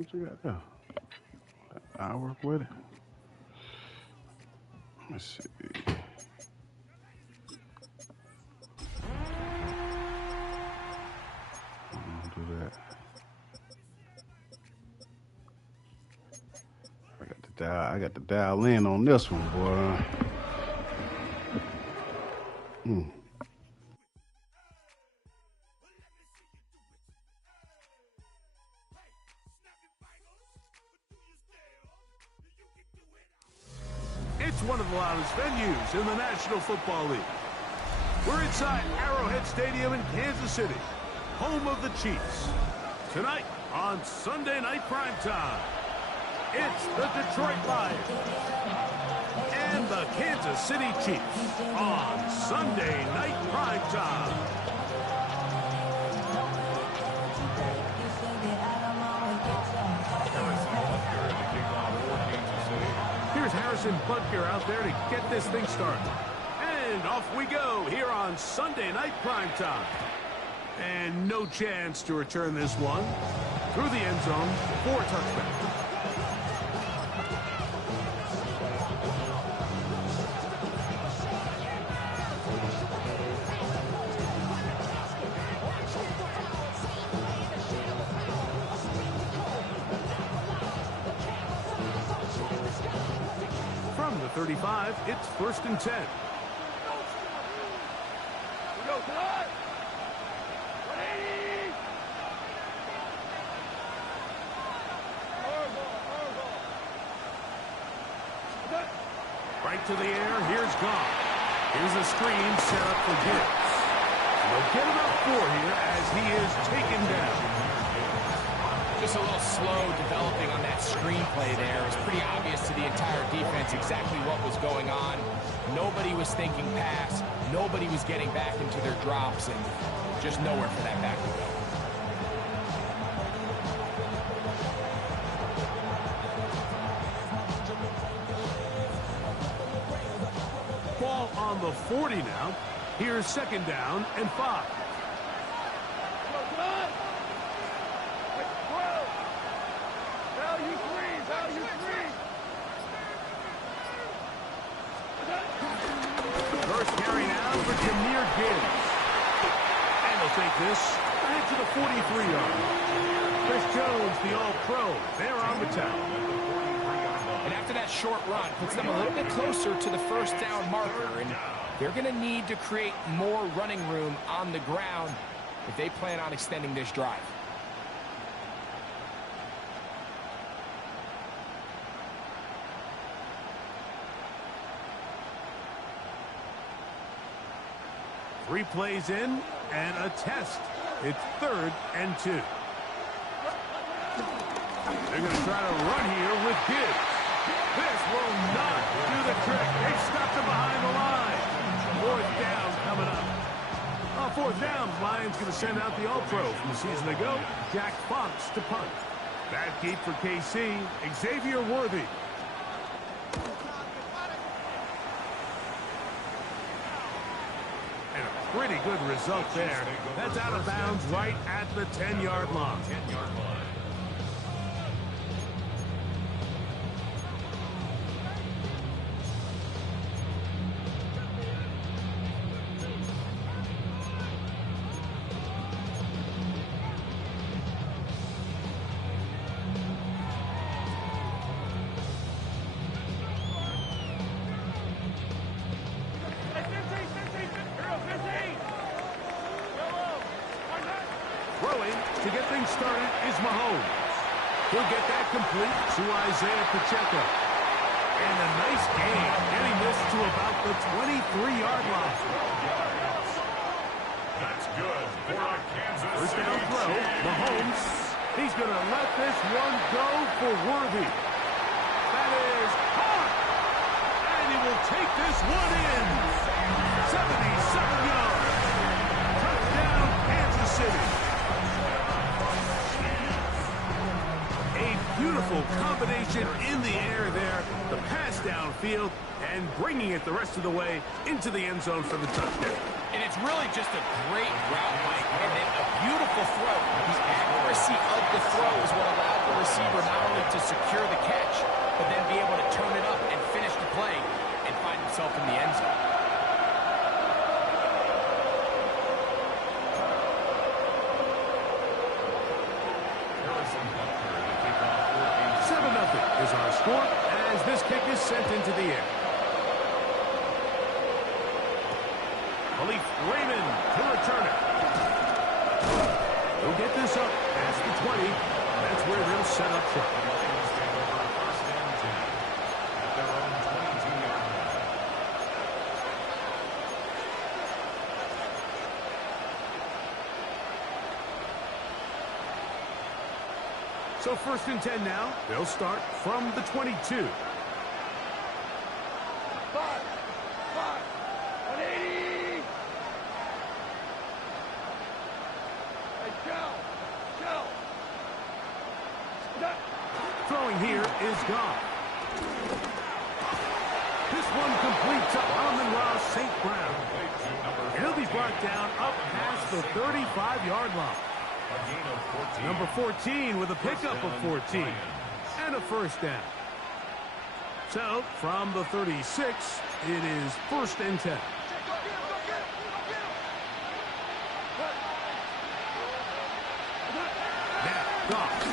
What you got there? I work with it. Let's see. Don't do that. I got to dial in on this one, boy. It's one of the loudest venues in the National Football League. We're inside Arrowhead Stadium in Kansas City, home of the Chiefs. Tonight on Sunday Night Primetime, it's the Detroit Lions and the Kansas City Chiefs on Sunday Night Primetime. Here's Harrison Butker out there to get this thing started. And off we go here on Sunday Night Primetime. And no chance to return this one through the end zone for a touchdown. From the 35, it's 1st and 10. Right to the air, here's Goff. Here's a screen set up for Gibbs. They'll get about 4 here as he is taken down. Just a little slow developing on that screenplay there. It's pretty obvious to the entire defense exactly what was going on. Nobody was thinking pass. Nobody was getting back into their drops, and just nowhere for that back to go. Ball on the 40 now. Here's 2nd down and 5. First carry now for Jahmyr Gibbs. And they'll take this ahead to the 43-yard. Chris Jones, the All-Pro, they're on the tackle. And after that short run, puts them a little bit closer to the 1st down marker. And they're going to need to create more running room on the ground if they plan on extending this drive. Three plays in and a test. It's 3rd and 2. They're going to try to run here with Gibbs. This will not do the trick. They stopped him behind the line. 4th down coming up. On 4th down, Lions going to send out the All-Pro from the season ago, Jack Fox to punt. Bad keep for KC, Xavier Worthy. And a pretty good result there. That's out of bounds right at the 10-yard line. Throwing to get things started is Mahomes. He'll get that complete to Isaiah Pacheco. And a nice gain, getting this to about the 23-yard line. That's good for a Kansas First City down throw, Chiefs. Mahomes. He's going to let this one go for Worthy. That is caught. And he will take this one in. 77 yards. Touchdown, Kansas City. Beautiful combination in the air there, the pass downfield, and bringing it the rest of the way into the end zone for the touchdown. And it's really just a great route, Mike, and then a beautiful throw. The accuracy of the throw is what allowed the receiver not only to secure the catch, but then be able to turn it up and finish the play and find himself in the end zone. 7-0 is our score as this kick is sent into the air. Khalif Raymond to return it. He'll get this up past the 20. That's where they'll set up shop. First and 10 at their own 22-yard line. So first and 10 now. They'll start from the 22. 180. Hey, go. Throwing here is Goff. This one complete to Amon-Ra St. Brown. And he'll be brought down up past the 35-yard line. A gain of 14. Number 14 with a pickup of 14 and a first down. So from the 36, it is first and 10. Now, Goff.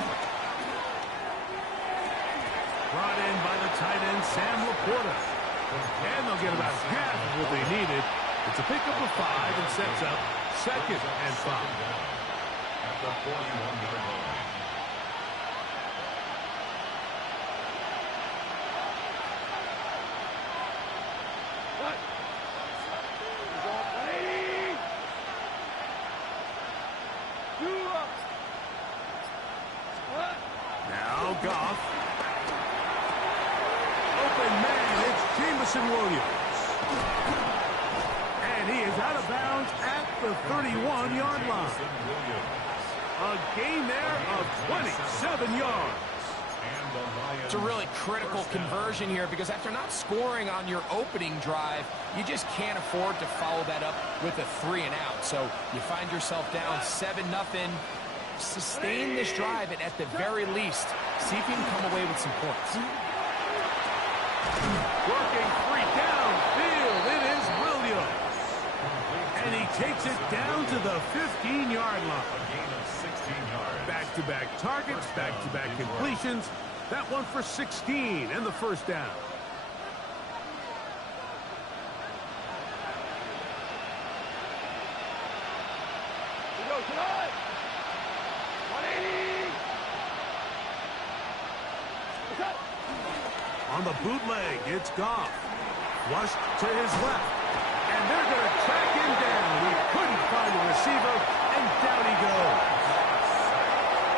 Brought in by the tight end, Sam Laporta. And they'll get about half of what they needed. It's a pickup of 5 and sets up second and 5. At the 41-yard line. Now Goff. Open man, it's Jameson Williams. And he is out of bounds at the 31-yard line. A gain there of 27 yards. It's a really critical conversion here because after not scoring on your opening drive, you just can't afford to follow that up with a 3 and out. So you find yourself down 7-0. Sustain this drive and at the very least, see if you can come away with some points. Working free downfield, it is Williams. And he takes it down to the 15-yard line. A gain of 16 yards. Back-to-back targets, back-to-back completions. That one for 16 and the first down. We go tonight. 180. On the bootleg, it's Goff. Flushed to his left. And they're going to track him down. He couldn't find a receiver, and down he goes.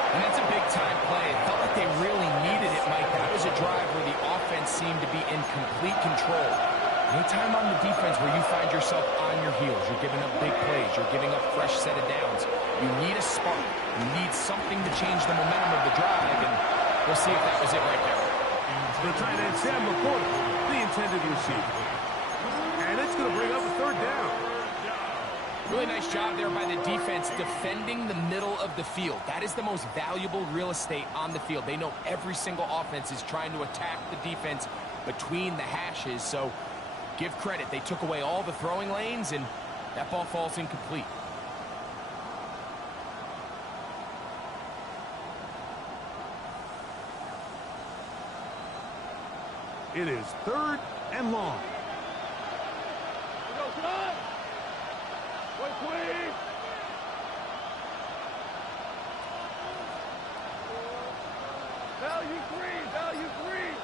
And that's a big-time play. It felt like they really needed it, Mike. That was a drive where the offense seemed to be in complete control. Anytime on the defense where you find yourself on your heels, you're giving up big plays, you're giving up fresh set of downs, you need a spark. You need something to change the momentum of the drive, and we'll see if that was it right there. The tight end, Sam Laporta, the intended receiver. And it's going to bring up a third down. Really nice job there by the defense defending the middle of the field. That is the most valuable real estate on the field. They know every single offense is trying to attack the defense between the hashes. So give credit. They took away all the throwing lanes, and that ball falls incomplete. It is third and long. We go tonight. 120. Value 3.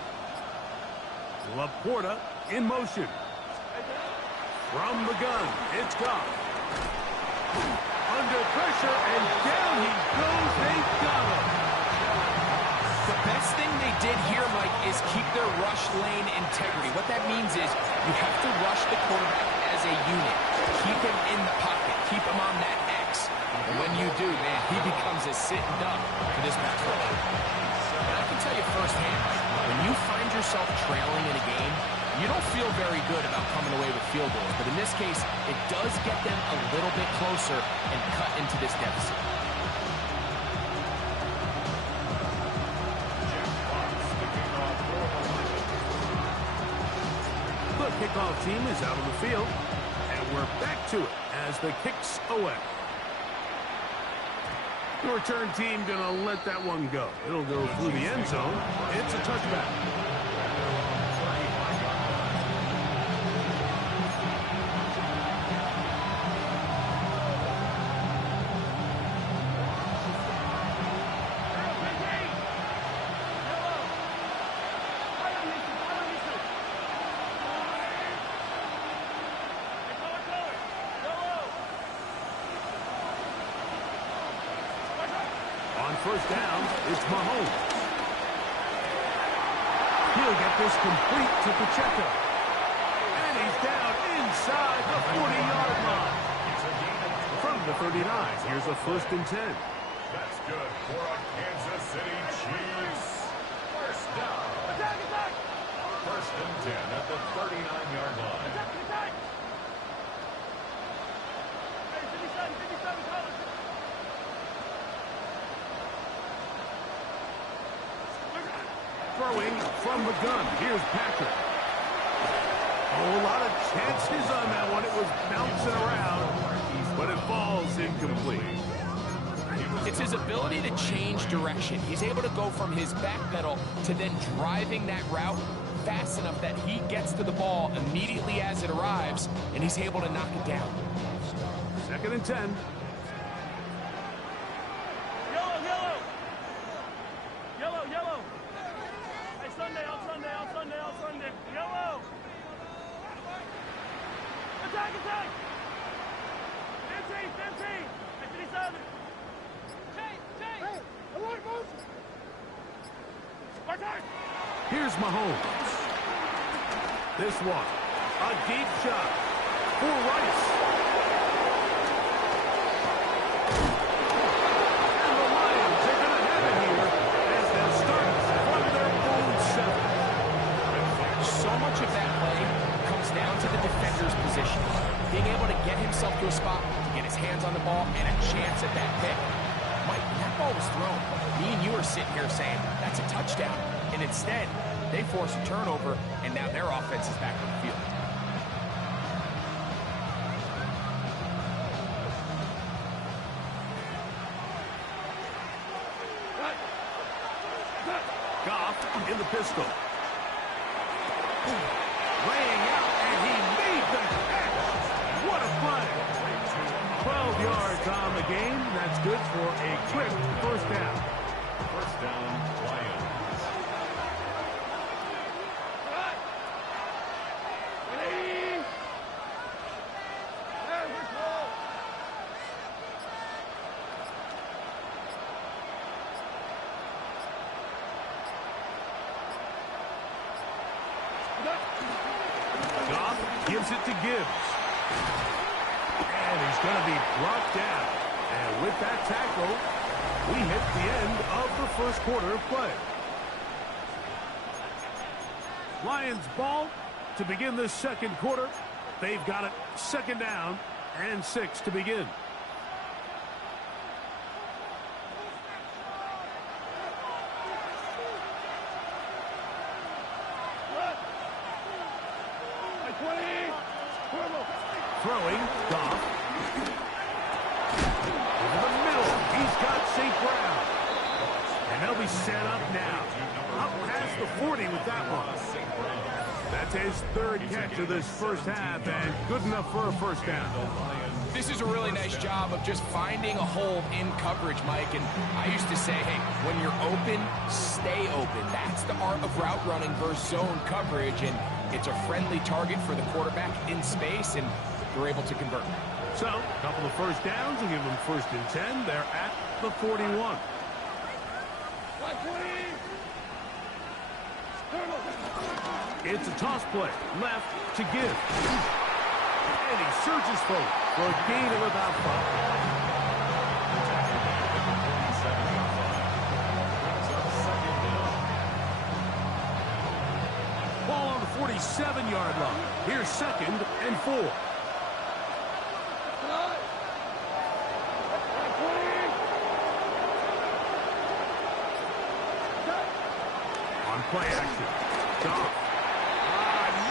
Laporta in motion. From the gun, it's Goff. Under pressure, and down he goes. They got him. The best thing they did here, Mike, is keep their rush lane integrity. What that means is you have to rush the quarterback as a unit. Keep him in the pocket. Keep him on that X. And when you do, man, he becomes a sitting duck for this pass rush. And I can tell you firsthand, when you find yourself trailing in a game, you don't feel very good about coming away with field goals. But in this case, it does get them a little bit closer and cut into this deficit. kickoff team is out on the field. And we're back to it as the kick's away. The return team going to let that one go. It'll go through the end zone. It's a touchback. On first down, it's Mahomes. He'll get this complete to Pacheco. And he's down inside the 40-yard line. From the 39, here's a 1st and 10. That's good for a Kansas City Chiefs. First down. Attack, attack! 1st and 10 at the 39-yard line. Attack, attack! Hey, 57, 57, college. Throwing from the gun. Here's Patrick. Oh, a lot of chances on that one. It was bouncing around, but it falls incomplete. It's his ability to change direction. He's able to go from his back pedal to then driving that route fast enough that he gets to the ball immediately as it arrives, and he's able to knock it down. 2nd and 10. Yellow, yellow! Yellow, yellow! Hey, Sunday, on Sunday, on Sunday, on Sunday. Yellow! Attack, attack! 15, 15! Hey, 57! Hey, alert, motion! Attack! Here's Mahomes. This one, a deep shot for Rice. And the Lions are going to have it here as they'll start from their own 7. So much of that play comes down to the defender's position. Being able to get himself to a spot, to get his hands on the ball, and a chance at that pick. Mike, when that ball was thrown, me and you are sitting here saying, that's a touchdown. And instead, they force a turnover, and now their offense is back on the field. Goff in the pistol. Laying out, and he made the catch. What a play. 12 yards on the game. That's good for a quick 1st down. 1st down, Lions. Goff gives it to Gibbs. And he's going to be brought down. And with that tackle, we hit the end of the 1st quarter of play. Lions ball to begin this 2nd quarter. They've got it 2nd down and 6 to begin. Throwing, Goff. Over the middle, he's got St. Brown. And they'll be set up now. Up past the 40 with that one. That's his 3rd catch of this 1st half, and good enough for a 1st down. This is a really nice job of just finding a hole in coverage, Mike. And I used to say, hey, when you're open, stay open. That's the art of route running versus zone coverage. And it's a friendly target for the quarterback in space, and they're able to convert. So, a couple of 1st downs will give them 1st and 10. They're at the 41. It's a toss play. Left to give. And he surges forward for a gain of about 5. Ball on the 47-yard line. Here's 2nd and 4. On play action. Goff.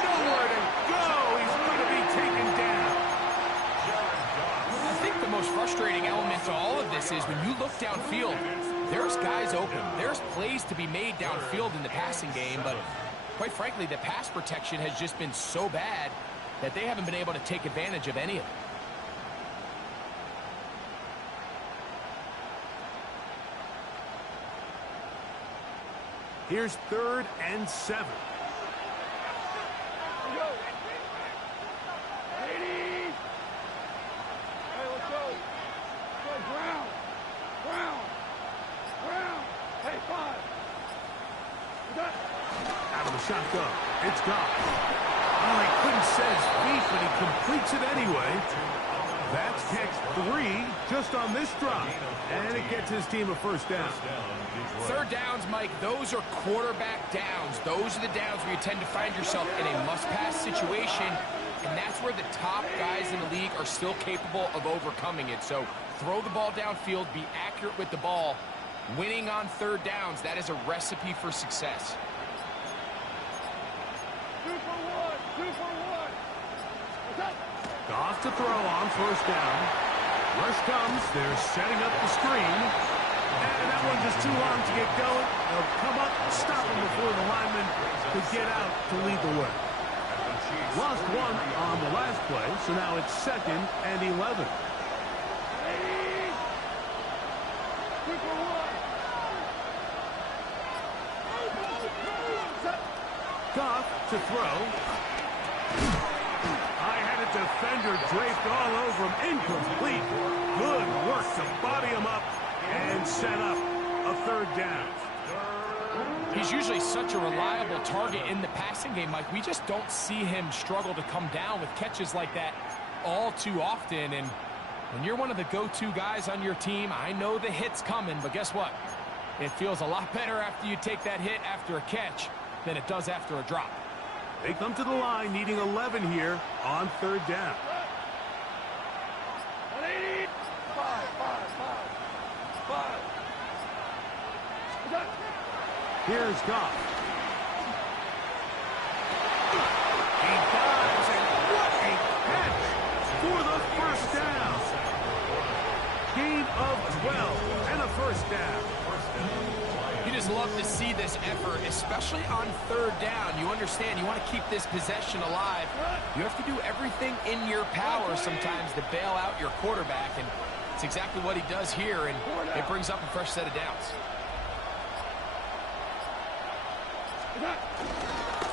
Nowhere to go. this is when you look downfield, there's guys open. There's plays to be made downfield in the passing game, but quite frankly, the pass protection has just been so bad that they haven't been able to take advantage of any of it. Here's 3rd and 7. Out of the shotgun. It's gone. Oh, he couldn't set his feet, but he completes it anyway. That's catch 3 just on this drive. And it gets his team a first down. 3rd downs, Mike, those are quarterback downs. Those are the downs where you tend to find yourself in a must-pass situation, and that's where the top guys in the league are still capable of overcoming it. So throw the ball downfield, be accurate with the ball. Winning on 3rd downs, that is a recipe for success. 2 for 1, 2 for 1. Goff to throw on 1st down. Rush comes. They're setting up the screen. And that one just too long to get going. They'll come up and stop him before the lineman could get out to lead the way. Lost 1 on the last play, so now it's 2nd and 11. 2 for 1. Goff to throw. I had a defender draped all over him. Incomplete. Good work to body him up and set up a 3rd down. He's usually such a reliable target in the passing game, Mike. We just don't see him struggle to come down with catches like that all too often. And when you're one of the go-to guys on your team, I know the hit's coming, but guess what? It feels a lot better after you take that hit after a catch than it does after a drop. They come to the line needing 11 here on 3rd down. 180. 5. Here's Goff. He dives, and what a catch for the 1st down. Gain of 12 and a 1st down. You just love to see this effort, especially on 3rd down. You understand, you want to keep this possession alive. You have to do everything in your power sometimes to bail out your quarterback, and it's exactly what he does here, and it brings up a fresh set of downs.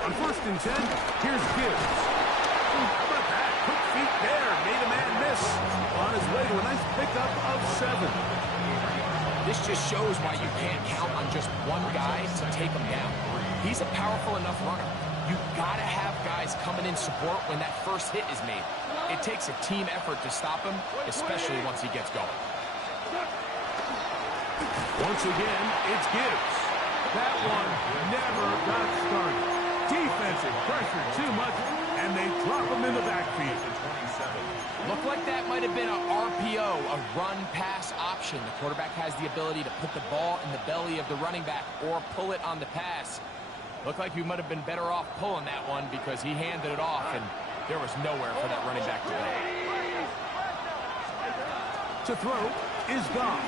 On 1st and 10, here's Gibbs. How about that? Quick feet there. Made a man miss. On his way to a nice pickup of 7. This just shows why you can't count on just one guy to take him down. He's a powerful enough runner. You've got to have guys coming in support when that first hit is made. It takes a team effort to stop him, especially once he gets going. Once again, it's Gibbs. That one never got started. Defensive pressure too much, and they drop him in the backfield. Looked like that might have been a RPO, a run-pass option. The quarterback has the ability to put the ball in the belly of the running back or pull it on the pass. Looked like he might have been better off pulling that one because he handed it off, and there was nowhere for that running back to go. To throw is Goff.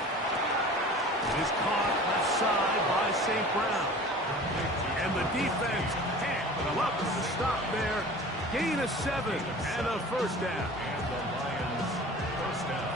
It is caught left side by St. Brown. And the defense can't come up with a stop there. Gain of 7 and a 1st down. And the Lions, 1st down.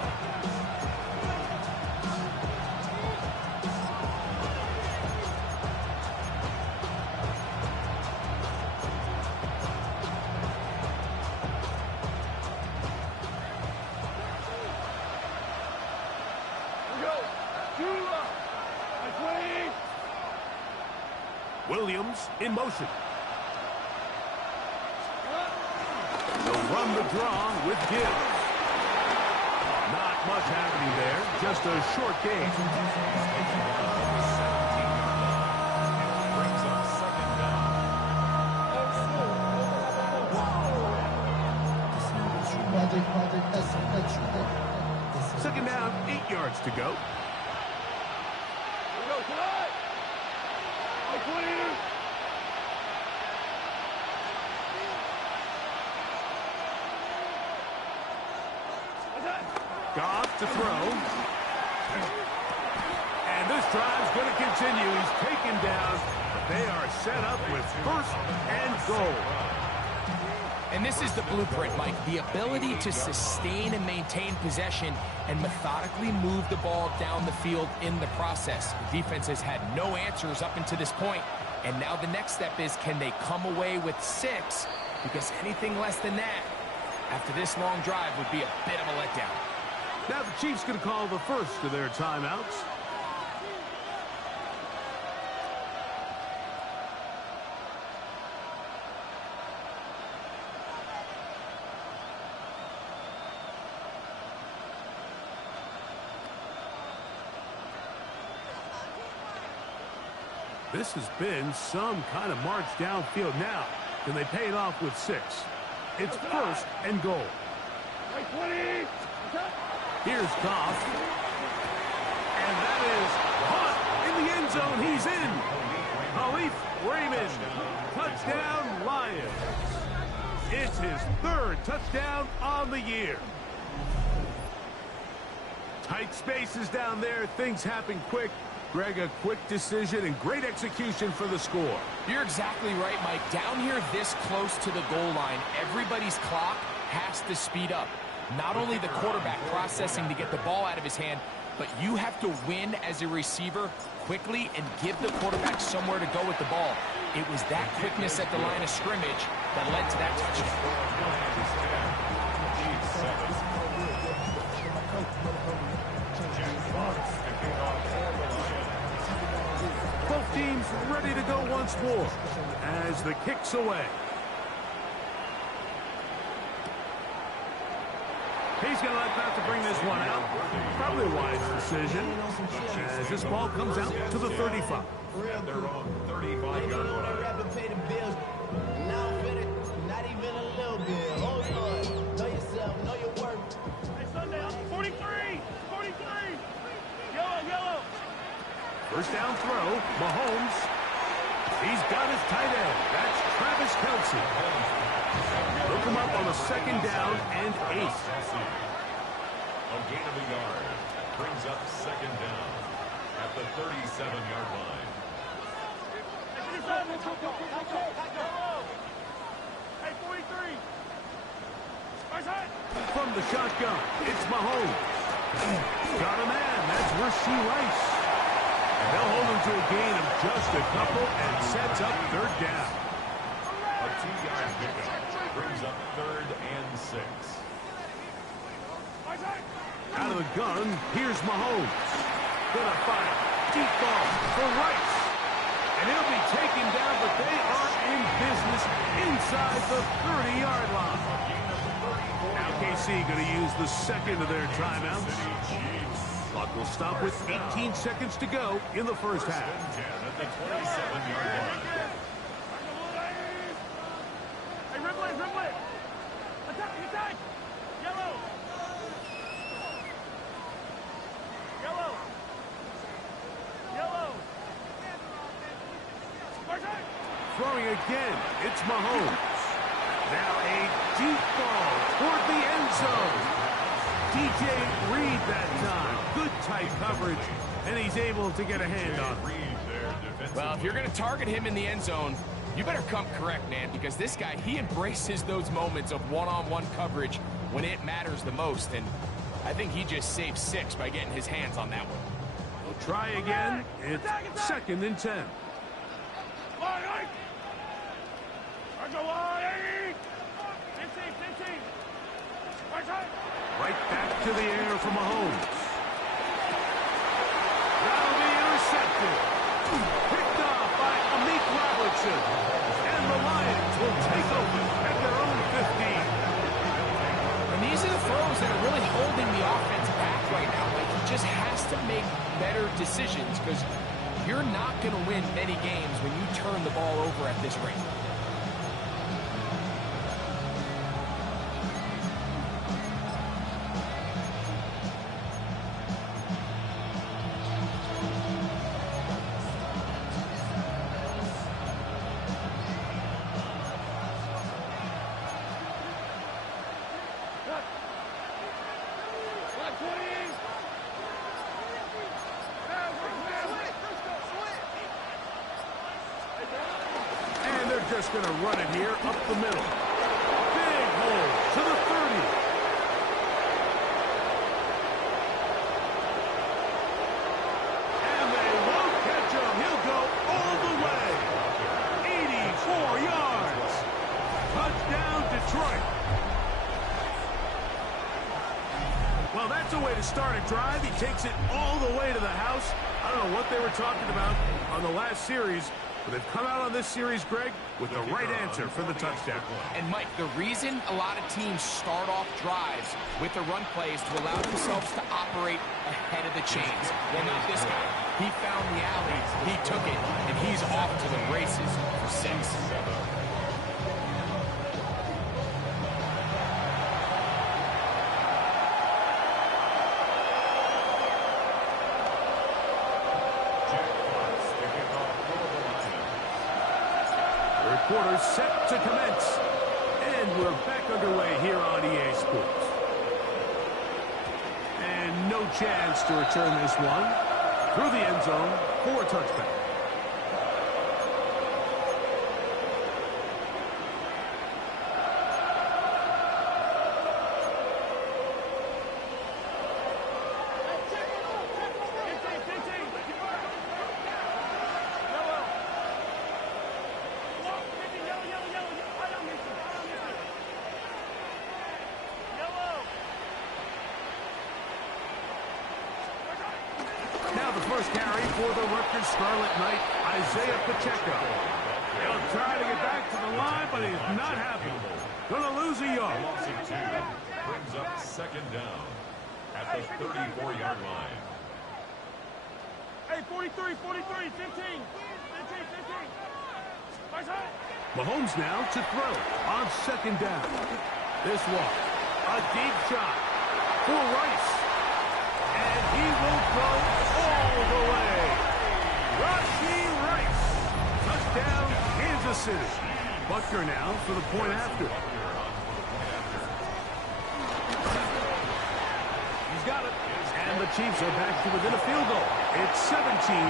Williams in motion. They'll run the draw with Gibbs. Not much happening there, just a short gain. Brings up 2nd down. 2nd down, 8 yards to go. Goff to throw. drive's going to continue. He's taken down, but they are set up with first and goal. And this is the blueprint, Mike. The ability to sustain and maintain possession and methodically move the ball down the field in the process. The defense has had no answers up until this point, and now the next step is, can they come away with 6? Because anything less than that, after this long drive, would be a bit of a letdown. Now the Chiefs going to call the first of their timeouts. This has been some kind of march downfield. Now, can they pay it off with 6? It's first and goal. Here's Goff. And that is caught in the end zone. He's in. Khalif Raymond. Touchdown, Lions. It's his 3rd touchdown on the year. Tight spaces down there. Things happen quick. Greg, a quick decision and great execution for the score. You're exactly right, Mike. Down here this close to the goal line, everybody's clock has to speed up. Not only the quarterback processing to get the ball out of his hand, but you have to win as a receiver quickly and give the quarterback somewhere to go with the ball. It was that quickness at the line of scrimmage that led to that touchdown. Both teams ready to go once more as the kick's away. He's going to let that to bring this one out. Probably a wise decision as this ball comes out to the 35. At their own 35-yard line. Not even a little bit. Hold on. Know yourself. Know your worth. Hey, Sunday, 43! 43! Yellow! First down throw, Mahomes. He's got his tight end. That's Travis Kelce. Look him up on a 2nd down and 8. A gain of a yard brings up 2nd down at the 37-yard line. Hey, 43! From the shotgun, it's Mahomes. Got a man. That's Rashee Rice. And they'll hold him to a gain of just a couple and sets up 3rd down. A 2-yard pickup brings up 3rd and 6. Out of the gun, here's Mahomes. Gonna fire. Deep ball for Rice. And he'll be taken down, but they are in business inside the 30-yard line. Now KC going to use the 2nd of their timeouts. Clock will stop with 18 seconds to go in the first half. At the 27-yard line. Hey, Ripley! Attack! Yellow! Throwing again, it's Mahomes. Now a deep ball toward the end zone. DJ Reed that time. Good tight coverage, and he's able to get a hand on it. Well, if you're going to target him in the end zone, you better come correct, man, because this guy, he embraces those moments of one-on-one coverage when it matters the most, and I think he just saved 6 by getting his hands on that one. We'll try again. It's 2nd and 10. Right back to the air for Mahomes. That'll be intercepted. Picked off by Amik Robertson. And the Lions will take over at their own 15. And these are the throws that are really holding the offense back right now. Like, he just has to make better decisions because you're not going to win many games when you turn the ball over at this rate. They're just going to run it here up the middle. Big hole to the 30. And they won't catch him. He'll go all the way. 84 yards. Touchdown, Detroit. Well, that's a way to start a drive. He takes it all the way to the house. I don't know what they were talking about on the last series, but they've come out on this series, Greg, with the right answer for the touchdown. And, Mike, the reason a lot of teams start off drives with the run plays to allow themselves to operate ahead of the chains. Well, not this guy. He found the alley, he took it, and he's off to the races for 6. Quarter set to commence. And we're back underway here on EA Sports. And no chance to return this one through the end zone for a touchback. First carry for the Rutgers Scarlet Knight, Isaiah Pacheco. He'll try to get back to the line, but he's not happy. Gonna lose a yard. Loss of 2 brings up second down at the 34-yard line. Hey, 43, 43, 15. 15, 15. Mahomes now to throw on second down. This one, a deep shot for Rice. And he will go all the way. Rashee Rice. Touchdown, Kansas City. Butker now for the point after. He's got it. And the Chiefs are back to within a field goal. It's 17-14. 17.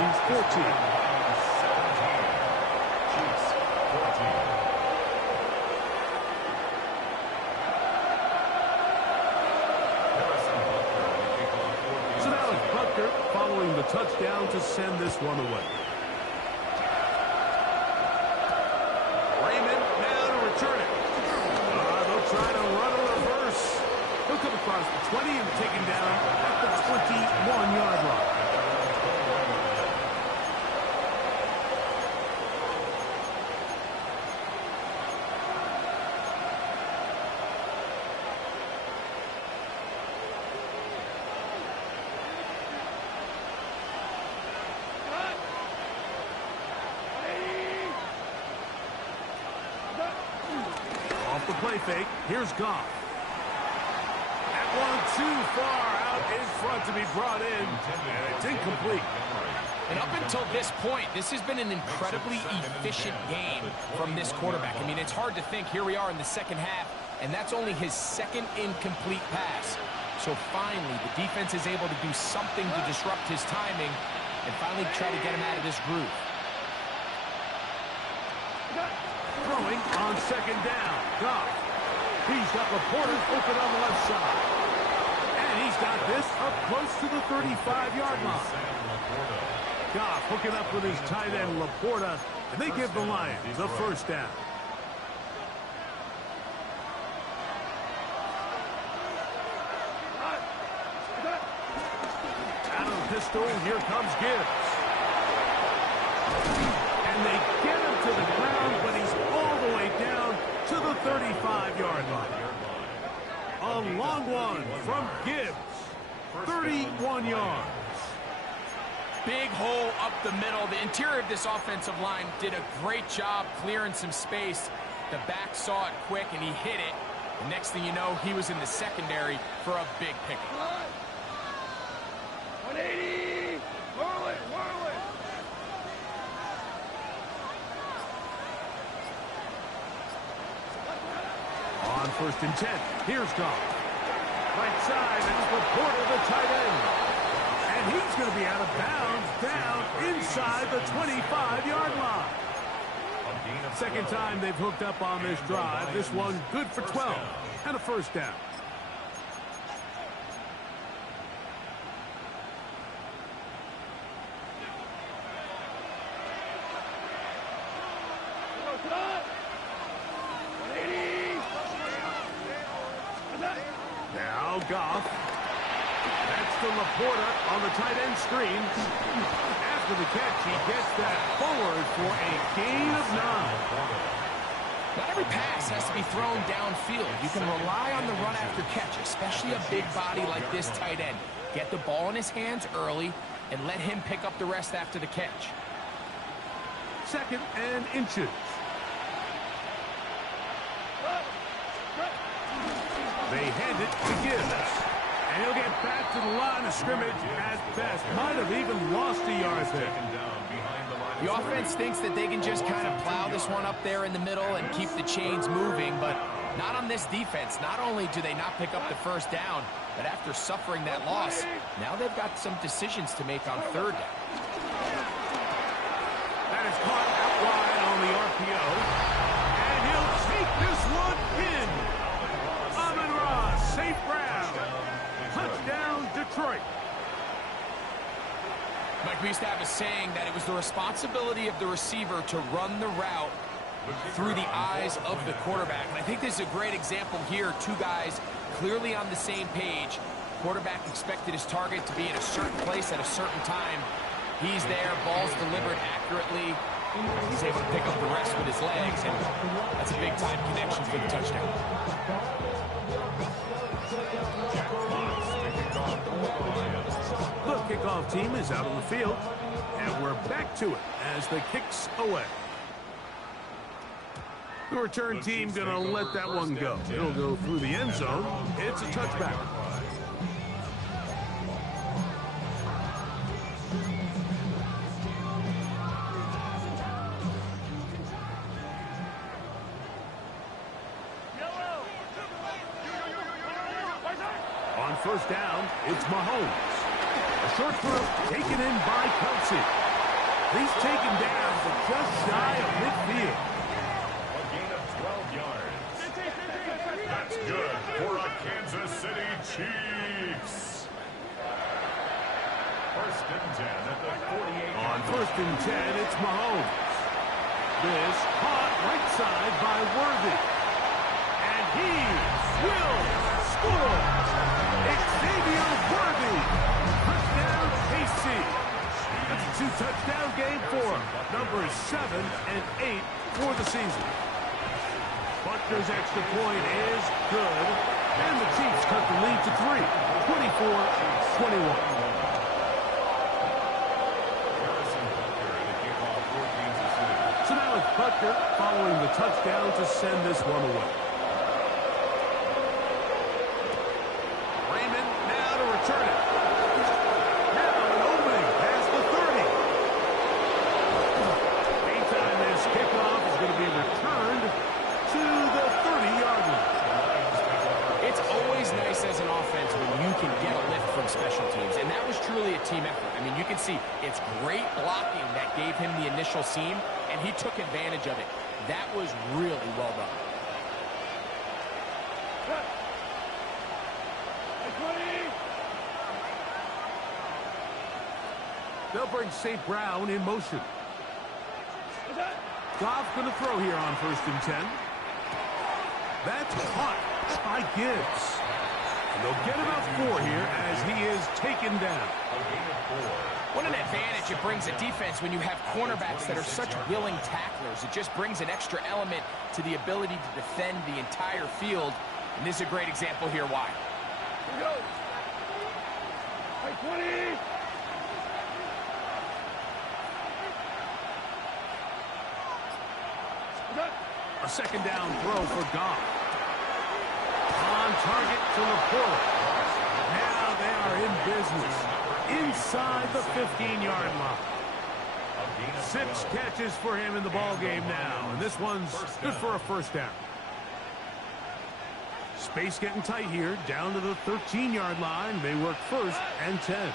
Chiefs, 14. Following the touchdown to send this one away. Raymond now to return it. They'll try to run a reverse. He'll come across the 20 and taken down at the 21-yard line. The play fake. Here's Goff. That one too far out in front to be brought in, and it's incomplete. And up until this point, this has been an incredibly efficient game from this quarterback. I mean, it's hard to think. Here we are in the second half, and that's only his second incomplete pass. So finally, the defense is able to do something to disrupt his timing and finally try to get him out of this groove. Throwing on second down. Goff. He's got Laporta open on the left side. And he's got this up close to the 35-yard line. Goff hooking up with his tight end Laporta, and they give the Lions the first down. Out of the pistol, here comes Gibbs. And they get him to the ground, but he's all the way down to the 35-yard line. A long one from Gibbs. 31 yards. Big hole up the middle. The interior of this offensive line did a great job clearing some space. The back saw it quick, and he hit it. The next thing you know, he was in the secondary for a big pickup. 180. Whirl it, whirl it. On 1st and 10, here's Goff. Right side, it's Laporta, the tight end. And he's going to be out of bounds down inside the 25-yard line. Second time they've hooked up on this drive. This one good for 12 and a first down. Now Goff. That's to Laporta on the tight end screen. After the catch, he gets that forward for a gain of 9. Not every pass has to be thrown downfield. You can rely on the run after catch, especially a big body like this tight end. Get the ball in his hands early and let him pick up the rest after the catch. Second and inches. They hand it to Gibbs. And he'll get back to the line of scrimmage at best. Might have even lost a yard there. The offense thinks that they can just kind of plow this one up there in the middle and keep the chains moving, but not on this defense. Not only do they not pick up the first down, but after suffering that loss, now they've got some decisions to make on third down. That is caught out wide on the RPO. And he'll take this one in. Amon-Ra, St. Brown. Touchdown, Detroit. Mike, we used to have a saying that it was the responsibility of the receiver to run the route through the eyes of the quarterback. And I think this is a great example here. Two guys clearly on the same page. Quarterback expected his target to be in a certain place at a certain time. He's there, ball's delivered accurately. He's able to pick up the rest with his legs, and that's a big-time connection for the touchdown. The kickoff team is out on the field, and we're back to it as the kick's away. The return team going to let that one go. It'll go through the end zone. It's a touchback. On first down, it's Mahomes. A short throw taken in by Kelsey. He's taken down to just shy of midfield. A gain of 12 yards. That's good for a Kansas City Chiefs. First and 10 at the 48. On first and 10, it's Mahomes. This caught right side by Worthy. And he will score. Xavier Worthy. Touchdown, KC. That's a 2-touchdown game for him. Numbers 7 and 8 for the season. Buckner's extra point is good. And the Chiefs cut the lead to 3. 24-21. So now it's Buckner following the touchdown to send this one away. Raymond now to return it. Now an opening past the 30. Meantime, this kickoff is going to be returned to the 30-yard line. It's always nice as an offense when you can get a lift from special teams, and that was truly a team effort. I mean, you can see it's great blocking that gave him the initial seam, and he took advantage of it. That was really well done. They'll bring St. Brown in motion. Goff going to throw here on first and 10. That's caught by Gibbs. And they'll get about 4 here as he is taken down. What an advantage it brings a defense when you have cornerbacks that are such willing tacklers. It just brings an extra element to the ability to defend the entire field. And this is a great example here why. Here we go. Hey, 20. A second down throw for Goff. On target to Laporta. Now they are in business. Inside the 15-yard line. 6 catches for him in the ball game now. And this one's good for a first down. Space getting tight here. Down to the 13-yard line. They work first and 10.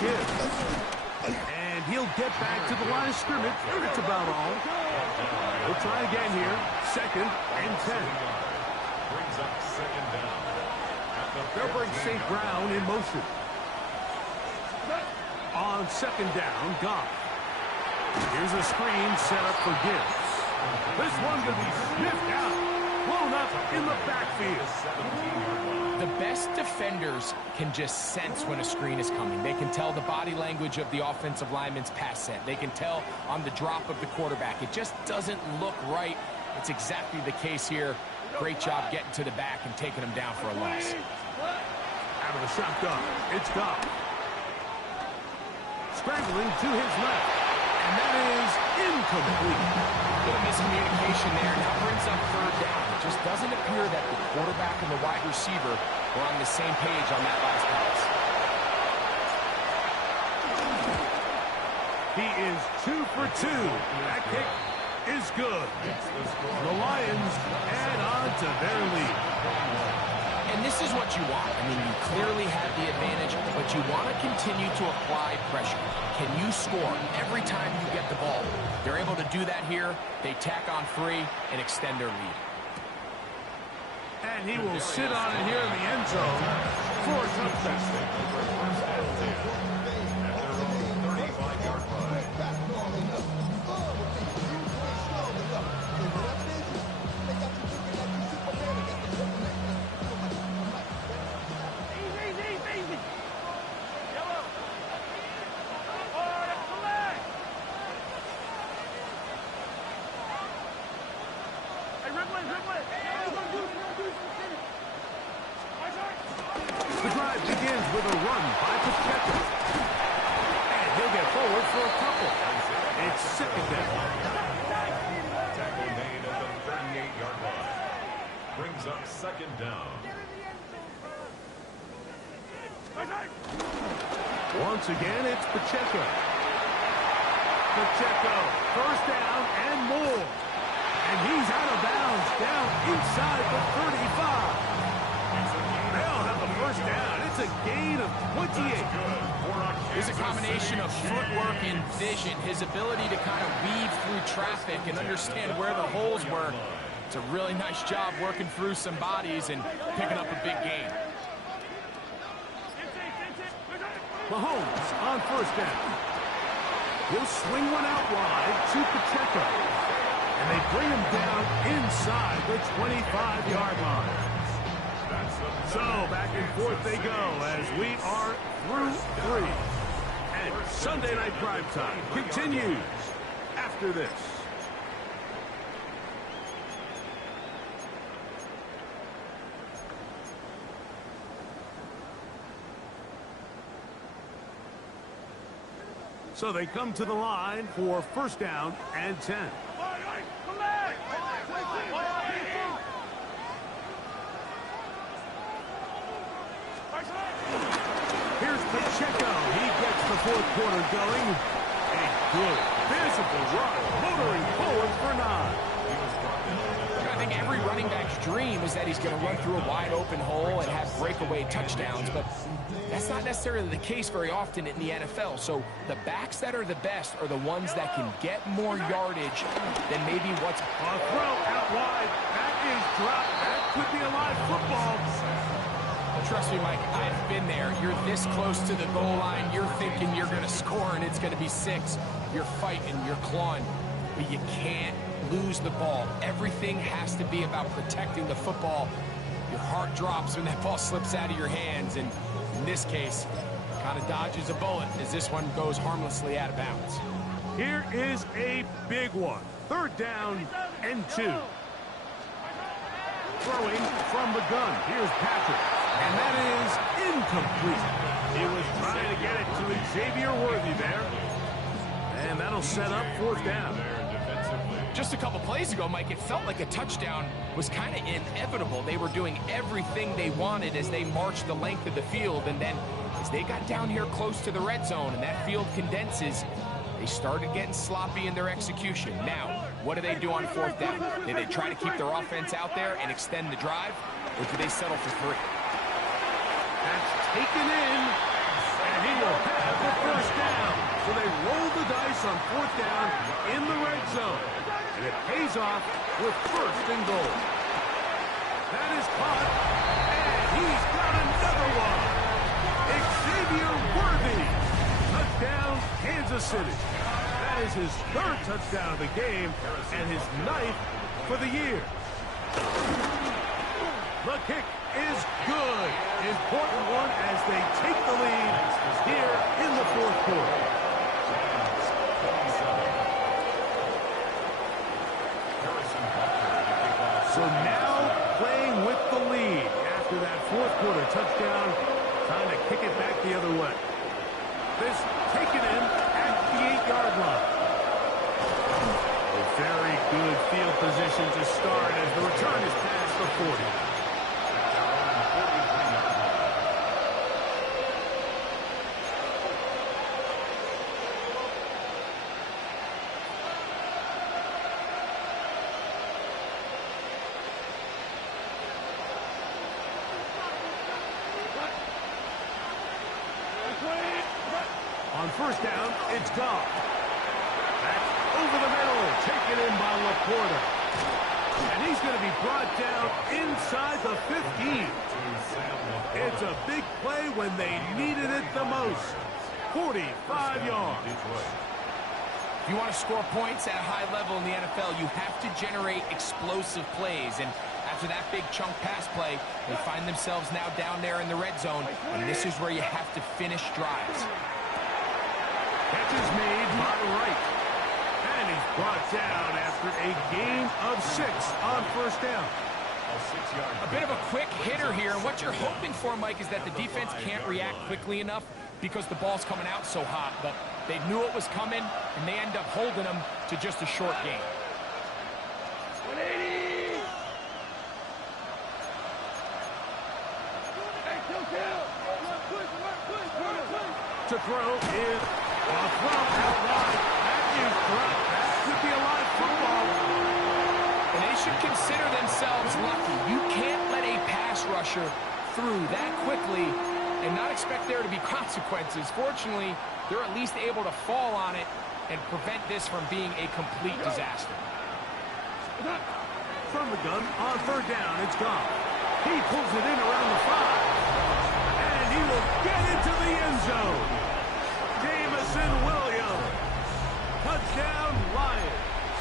Gibbs. And he'll get back to the line of scrimmage. That's about all. We'll try again here. 2nd and 10. Brings up 2nd down. They'll bring St. Brown in motion. On 2nd down, Goff. Here's a screen set up for Gibbs. This one's going to be sniffed out. Blown up in the backfield. The best defenders can just sense when a screen is coming. They can tell the body language of the offensive lineman's pass set. They can tell on the drop of the quarterback. It just doesn't look right. It's exactly the case here. Great job getting to the back and taking him down for a loss. Out of the shotgun, it's Goff. Scrambling to his left. And that is incomplete. Little miscommunication there. Now brings up 3rd down. It just doesn't appear that the quarterback and the wide receiver were on the same page on that last pass. He is 2 for 2. That kick is good. The Lions add on to their lead. And this is what you want. I mean, you clearly have the advantage, but you want to continue to apply pressure. Can you score every time you get the ball? They're able to do that here. They tack on 3 and extend their lead. And he will sit on it here in the end zone for a touchdown. The drive begins with a run by Pacheco. And he'll get forward for a couple. It's 2nd down. Tackle made at the 38-yard line. Brings up 2nd down. Once again, it's Pacheco. Pacheco, 1st down and more. And he's out of bounds, down inside the 35. They'll have the 1st down. It's a gain of 28. There's a combination of footwork and vision, his ability to kind of weave through traffic and understand where the holes were. It's a really nice job working through some bodies and picking up a big gain. Mahomes on 1st down. He'll swing one out wide to Pacheco. And they bring him down inside the 25-yard line. So back and forth they go as we are through 3. And Sunday Night Primetime continues after this. So they come to the line for 1st down and 10. Here's Pacheco. He gets the 4th quarter going. A good, visible run, motoring forward for 9. I think every running back's dream is that he's going to run through a wide open hole and have breakaway touchdowns, but that's not necessarily the case very often in the NFL. So the backs that are the best are the ones that can get more yardage than maybe what's... A throw out wide. That is dropped. That could be a live football. Trust me, Mike, I've been there. You're this close to the goal line. You're thinking you're going to score, and it's going to be 6. You're fighting. You're clawing. But you can't lose the ball. Everything has to be about protecting the football. Your heart drops when that ball slips out of your hands, and in this case, kind of dodges a bullet as this one goes harmlessly out of bounds. Here is a big one. 3rd down and 2. Throwing from the gun. Here's Patrick. And that is incomplete. He was trying to get it to Xavier Worthy there. And that'll set up 4th down. Just a couple plays ago, Mike, it felt like a touchdown was kind of inevitable. They were doing everything they wanted as they marched the length of the field. And then as they got down here close to the red zone and that field condenses, they started getting sloppy in their execution. Now, what do they do on 4th down? Do they try to keep their offense out there and extend the drive, or do they settle for 3? That's taken in, and he will have the first down. So they roll the dice on fourth down in the red zone. And it pays off with first and goal. That is caught. And he's got another one. Xavier Worthy. Touchdown, Kansas City. That is his third touchdown of the game and his ninth for the year. The kick is good. Important one as they take the lead here in the fourth quarter. So now playing with the lead after that fourth quarter touchdown, trying to kick it back the other way. This taken in at the 8-yard line. A very good field position to start as the return is past the 40. On first down, it's gone. Back over the middle, taken in by Laporta. And he's going to be brought down inside the 15. It's a big play when they needed it the most. 45 yards. If you want to score points at a high level in the NFL, you have to generate explosive plays. And after that big chunk pass play, they find themselves now down there in the red zone. And this is where you have to finish drives. Catch is made by Wright. And he's brought down after a gain of 6 on first down. A bit of a quick hitter here. And what you're hoping for, Mike, is that the defense can't react quickly enough because the ball's coming out so hot. But they knew it was coming, and they end up holding them to just a short gain. 180! To throw is a throw out wide. That is dropped. That could be a live football. And they should consider themselves lucky. You can't let a pass rusher through that quickly and not expect there to be consequences. Fortunately, they're at least able to fall on it and prevent this from being a complete disaster. From the gun, on third down, it's gone. He pulls it in around the 5. And he will get into the end zone. Jamison Williams. Touchdown, Lions.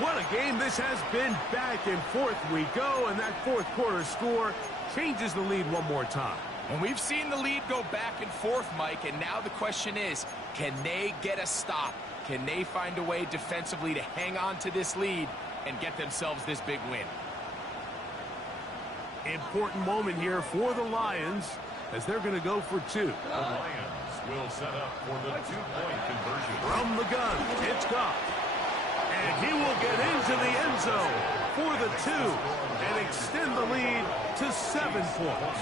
What a game this has been. Back and forth we go, and that fourth quarter score changes the lead one more time. And we've seen the lead go back and forth, Mike, and now the question is, can they get a stop? Can they find a way defensively to hang on to this lead and get themselves this big win? Important moment here for the Lions as they're going to go for 2. The Lions will set up for the 2-point conversion. From the gun, it's Goff. And he will get into the end zone for the 2 and extend the lead to 7 points.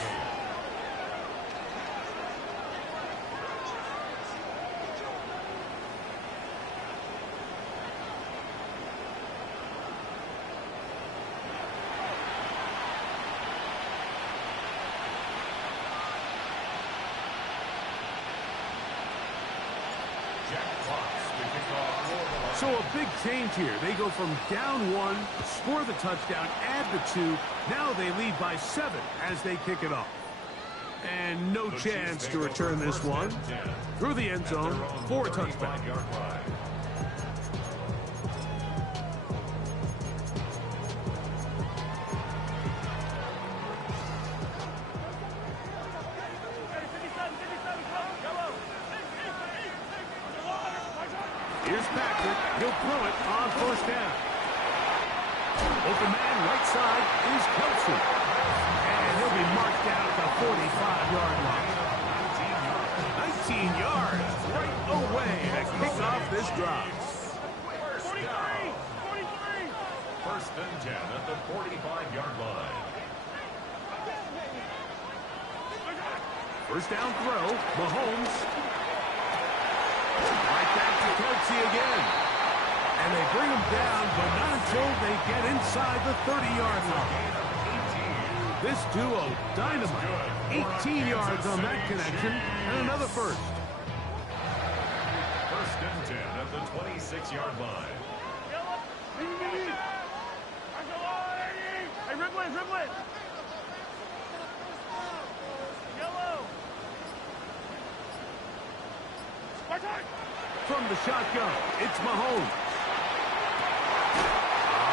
So a big change here. They go from down 1, score the touchdown, add the 2. Now they lead by 7 as they kick it off. And no chance to return this one. Through the end zone for a touchback. Here's Patrick. He'll throw it on first down. Open man right side is Kelsey. And he'll be marked down at the 45-yard line. 19 yards right away to kick off this drive. 43! 43! First and 10 at the 45-yard line. First down throw. Mahomes. Right back to Kelsey again. And they bring him down, but not until they get inside the 30-yard line. This duo, dynamite. 18 yards on that connection, and another first. First and 10 at the 26-yard line. Hey, Ridley, Ridley! Yellow! From the shotgun, it's Mahomes.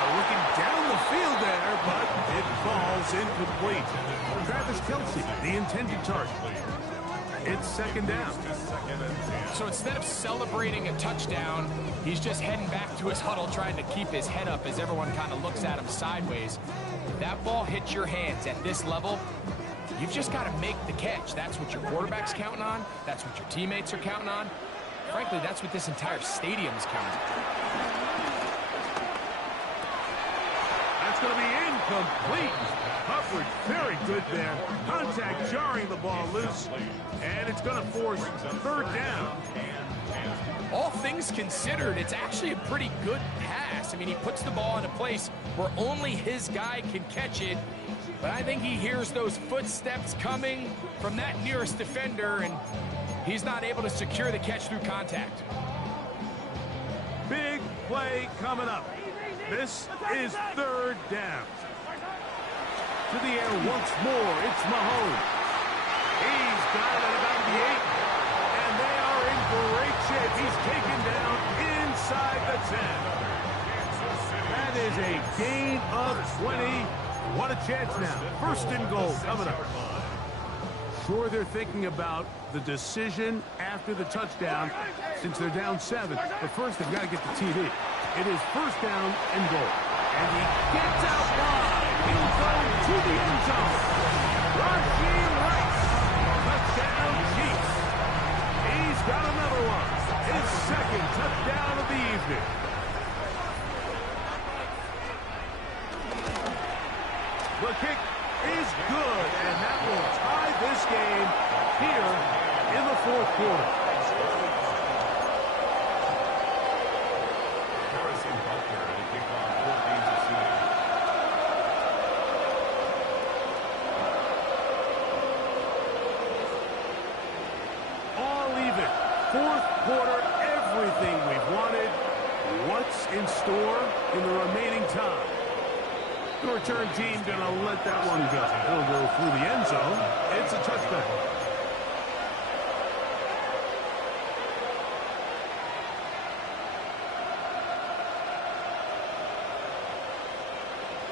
Looking down the field there, but it falls incomplete. Travis Kelce, the intended target. It's second down. So instead of celebrating a touchdown, he's just heading back to his huddle trying to keep his head up as everyone kind of looks at him sideways. If that ball hits your hands at this level, you've just got to make the catch. That's what your quarterback's counting on. That's what your teammates are counting on. Frankly, that's what this entire stadium is counting on. That's going to be incomplete. Coverage very good there. Contact jarring the ball loose. And it's going to force third down. All things considered, it's actually a pretty good pass. I mean, he puts the ball in a place where only his guy can catch it. But I think he hears those footsteps coming from that nearest defender, and he's not able to secure the catch through contact. Big play coming up. This is third down. To the air once more, it's Mahomes. He's got it at about the 8. And they are in great shape. He's taken down inside the 10. That is a gain of 20. What a chance now. First and goal coming up. Sure, they're thinking about the decision after the touchdown since they're down 7. But first, they've got to get the TV. It is first down and goal. And he gets out wide. He'll go to the end zone. Rasheed Rice. Touchdown, Chiefs. He's got another one. His second touchdown of the evening. The kick is good, and that will tie this game here in the fourth quarter. All even. Fourth quarter, everything we've wanted. What's in store in the remaining time? The return team going to let that one go. It'll go through the end zone. It's a touchdown.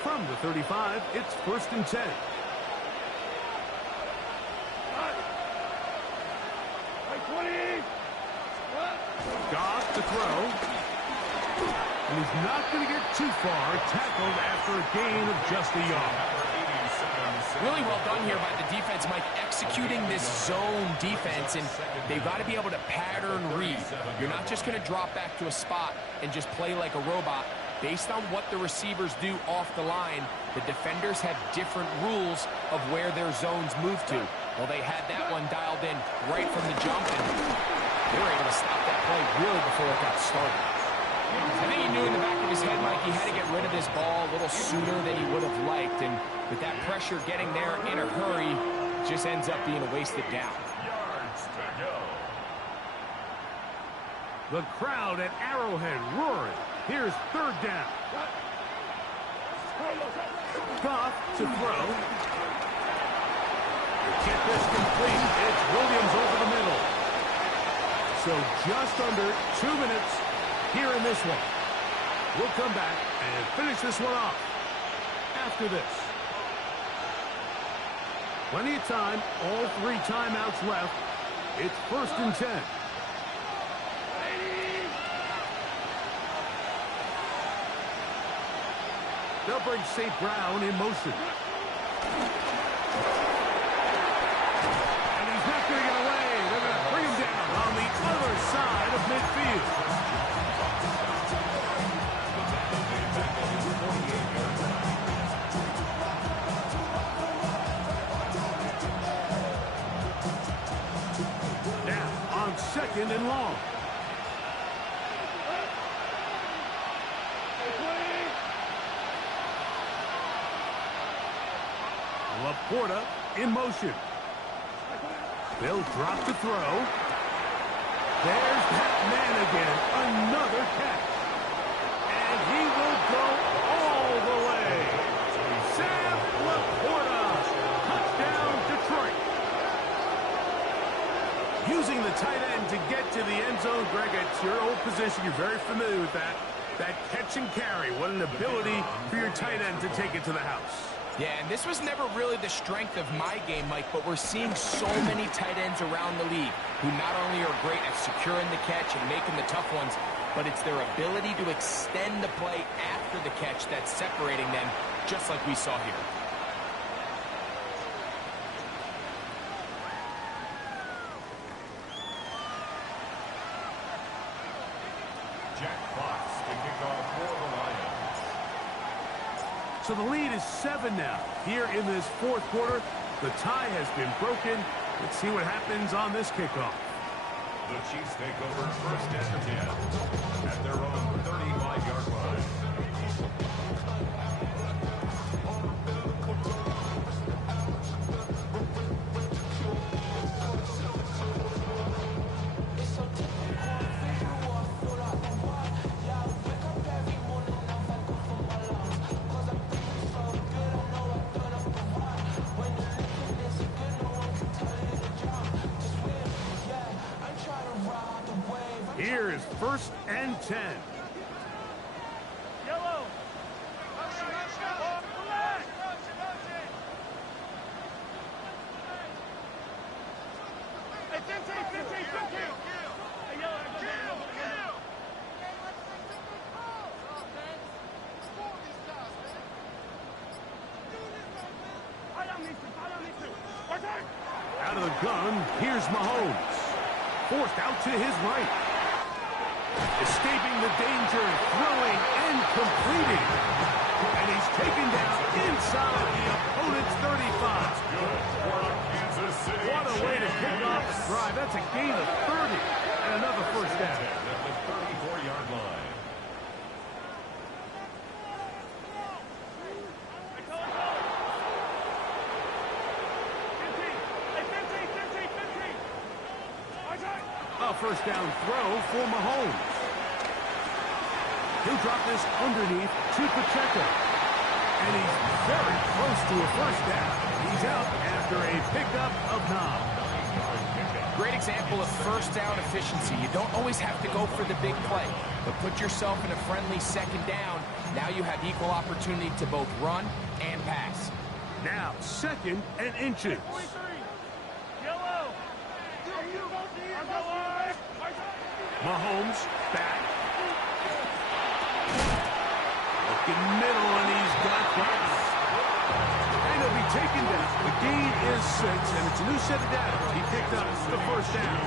From the 35, it's first and 10. Goff to throw. And he's not going to get too far, tackled after a gain of just a yard. Really well done here by the defense, Mike, executing this zone defense, and they've got to be able to pattern read. You're not just going to drop back to a spot and just play like a robot. Based on what the receivers do off the line, the defenders have different rules of where their zones move to. Well, they had that one dialed in right from the jump, and they were able to stop that play really before it got started. I think he knew in the back of his head, Mike, he had to get rid of this ball a little sooner than he would have liked. And with that pressure getting there in a hurry, it just ends up being a wasted down. The crowd at Arrowhead roaring. Here's third down. Goff to throw. Get this complete. It's Williams over the middle. So just under 2 minutes here in this one. We'll come back and finish this one off after this. Plenty of time, all 3 timeouts left. It's first and 10. They'll bring St. Brown in motion. And he's not going to get away. They're going to bring him down on the other side of midfield. Second and long. Laporta in motion. They'll drop to throw. There's that man again. Another catch. And he will go all the way. Sam Laporta. Touchdown, Detroit. Using the tight end to get to the end zone, Greg, it's your old position. You're very familiar with that. That catch and carry. What an ability for your tight end to take it to the house. Yeah, and this was never really the strength of my game, Mike, but we're seeing so many tight ends around the league who not only are great at securing the catch and making the tough ones, but it's their ability to extend the play after the catch that's separating them, just like we saw here. Jack Fox to kick off for the Lions. So the lead is 7 now. Here in this fourth quarter, the tie has been broken. Let's see what happens on this kickoff. The Chiefs take over first and 10 at their own 35-yard line. Here is first and 10. Yellow. Hey, 15. Hey, yellow. Out of the gun, here's Mahomes. Forced out to his right. Escaping the danger, throwing and completing. And he's taken down inside the opponent's 35. Good for a Kansas City. What a way to kick off the drive. That's a gain of 30 and another first down. At the 34-yard line. A first down throw for Mahomes. He'll drop this underneath to Pacheco. And he's very close to a first down. He's out after a pickup of 9. Great example of first down efficiency. You don't always have to go for the big play, but put yourself in a friendly second down. Now you have equal opportunity to both run and pass. Now, second and inches. Yellow. Mahomes back. Looking middle, and he's got that. And he'll be taken down. The gain is 6, and it's a new set of data. He picked up the first down.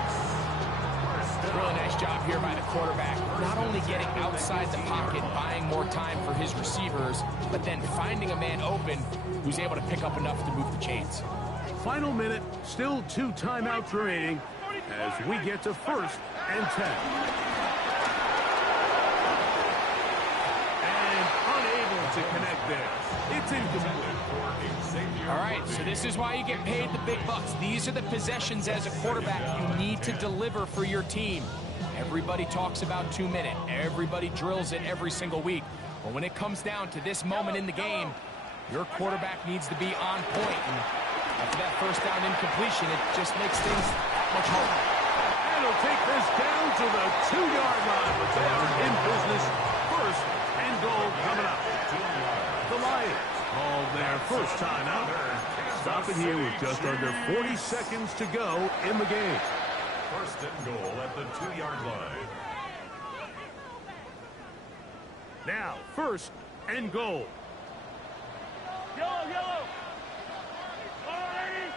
Really nice job here by the quarterback. Not only getting outside the pocket, buying more time for his receivers, but then finding a man open who's able to pick up enough to move the chains. Final minute, still 2 timeouts remaining as we get to first and 10. And unable to connect there. It's incomplete. All right, so this is why you get paid the big bucks. These are the possessions as a quarterback you need to deliver for your team. Everybody talks about 2 minute. Everybody drills it every single week. But when it comes down to this moment in the game, your quarterback needs to be on point. And after that first down incompletion, it just makes things that much harder. And he'll take this down to the 2-yard line. But they are in business. First and goal coming up. The Lions call their first timeout. Stopping here with just under 40 seconds to go in the game. First and goal at the 2-yard line. Now, first and goal. Yellow. All right.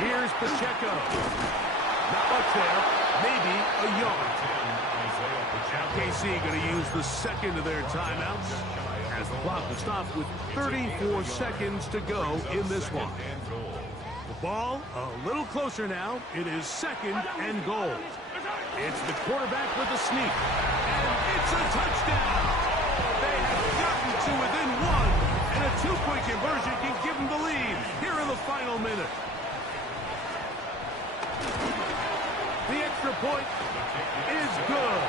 Here's Pacheco. Not much there. Maybe a yard. KC going to use the second of their timeouts as the clock will stop with 34 seconds to go in this one. The ball a little closer now. It is second and goal. It's the quarterback with the sneak. And it's It's a touchdown. They have gotten to within one, and a two-point conversion can give them the lead here in the final minute. The extra point is good.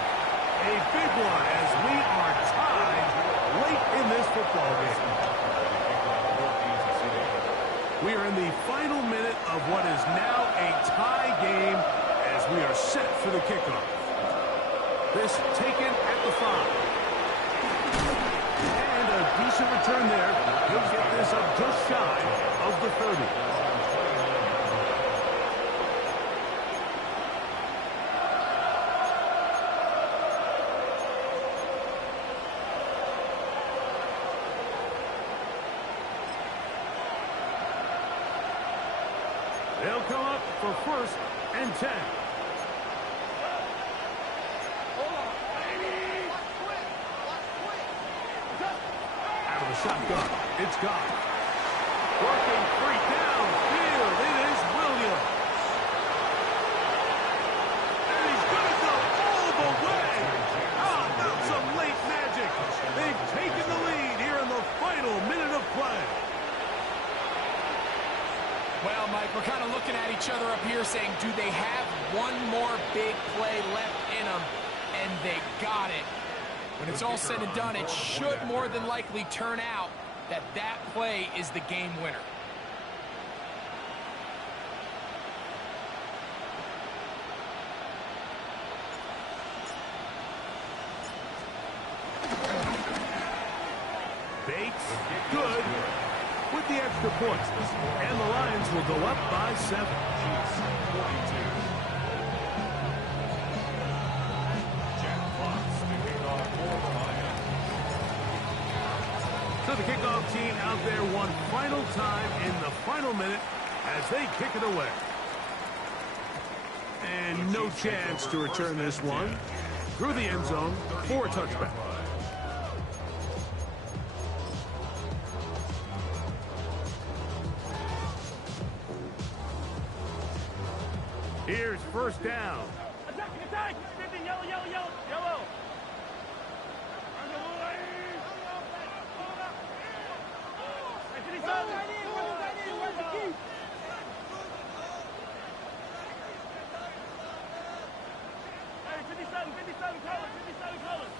A big one as we are tied late in this football game. We are in the final minute of what is now a tie game as we are set for the kickoff. This taken at the 5. And a decent return there. He'll get this up just shy of the 30. They'll come up for 1st and 10. Out of the shotgun. It's gone. Working free downfield. It is Williams. And he's going to go all the way. Ah, that's some late magic. They've taken the lead here in the final minute of play. Well, Mike, we're kind of looking at each other up here saying, do they have one more big play left in them? And they got it. When it's all said and done, it should more than likely turn out that that play is the game winner. Bates, good. With the extra points, and the Lions will go up by 7. So the kickoff team out there one final time in the final minute as they kick it away. And no chance to return this one through the end zone for a touchback. Here's 1st down. Attack, attack! 50, yellow, yellow, yellow, yellow. Hey, 57. Where's the key? Hey, 57 colors, 57 colors.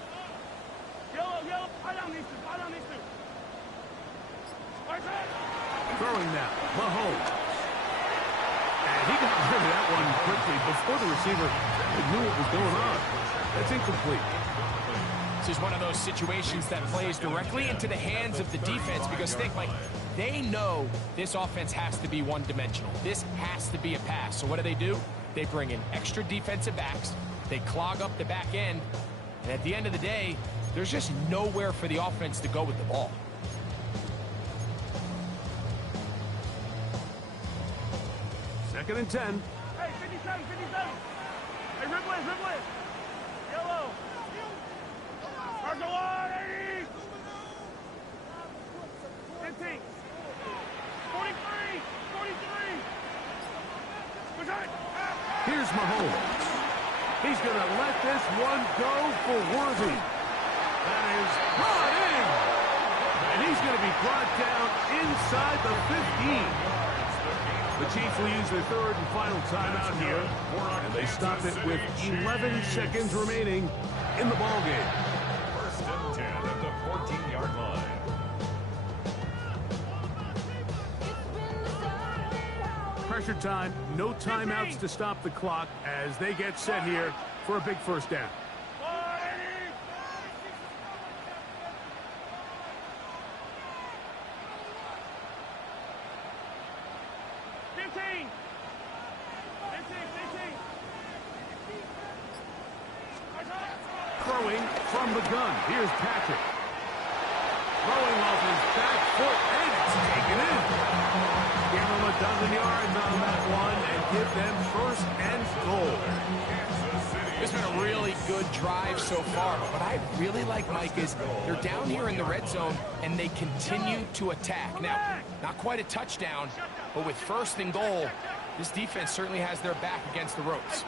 Yellow, yellow, pile down these two. Throwing now, Mahomes. And he got rid of that one quickly before the receiver knew what was going on. That's incomplete. This is one of those situations that plays directly into the hands of the defense because think, like, they know this offense has to be one-dimensional. This has to be a pass. So what do? They bring in extra defensive backs. They clog up the back end. And at the end of the day, there's just nowhere for the offense to go with the ball. Second and 10. Hey, 57. Hey, Ripley. Yellow. Marco on, 80. 15. 43. Here's Mahomes. He's going to let this one go for Worthy. That is brought in. And he's going to be brought down inside the 15. The Chiefs will use their 3rd and final timeout here. And they stop it with 11 seconds remaining in the ballgame. 1st and 10 at the 14-yard line. Pressure time, no timeouts to stop the clock as they get set here for a big 1st down. 15. Throwing from the gun. Here's Patrick. Throwing off his back foot, and it's taken in. Give them a dozen yards on that one and give them 1st and goal. It's been a really good drive so far. But what I really like, Mike, is they're down here in the red zone, and they continue to attack. Now, not quite a touchdown, but with 1st and goal, this defense certainly has their back against the ropes.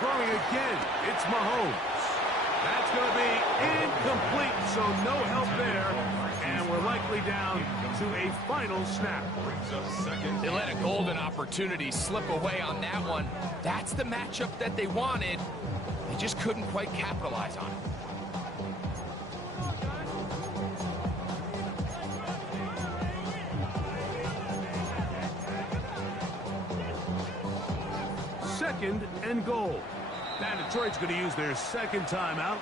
Throwing again. It's Mahomes. That's going to be incomplete, so no help there. And we're likely down to a final snap. They let a golden opportunity slip away on that one. That's the matchup that they wanted. They just couldn't quite capitalize on it. Second and goal. Now Detroit's going to use their second timeout.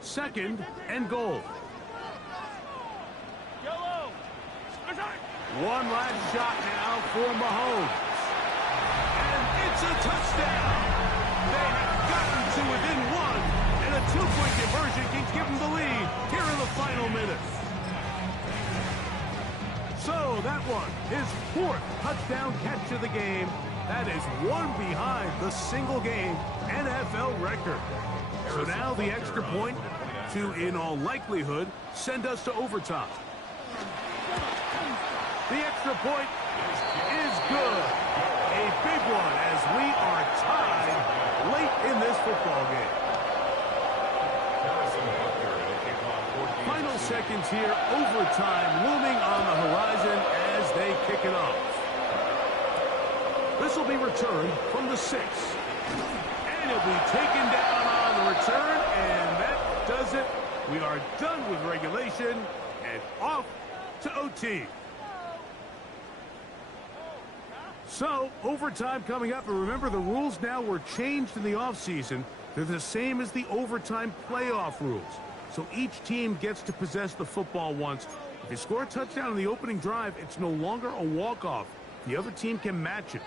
Second and goal. One last shot now for Mahomes. And it's a touchdown. They have gotten to within one, and a two-point conversion can give them the lead here in the final minutes. So that one, his fourth touchdown catch of the game. That is one behind the single-game NFL record. So now the extra point to, in all likelihood, send us to overtime. The extra point is good. A big one as we are tied late in this football game. Final seconds here, overtime looming on the horizon as they kick it off. This will be returned from the 6. And it'll be taken down on the return, and that does it. We are done with regulation and off to OT. So, overtime coming up, and remember the rules now were changed in the offseason. They're the same as the overtime playoff rules. So each team gets to possess the football once. If they score a touchdown on the opening drive, it's no longer a walk-off. The other team can match it.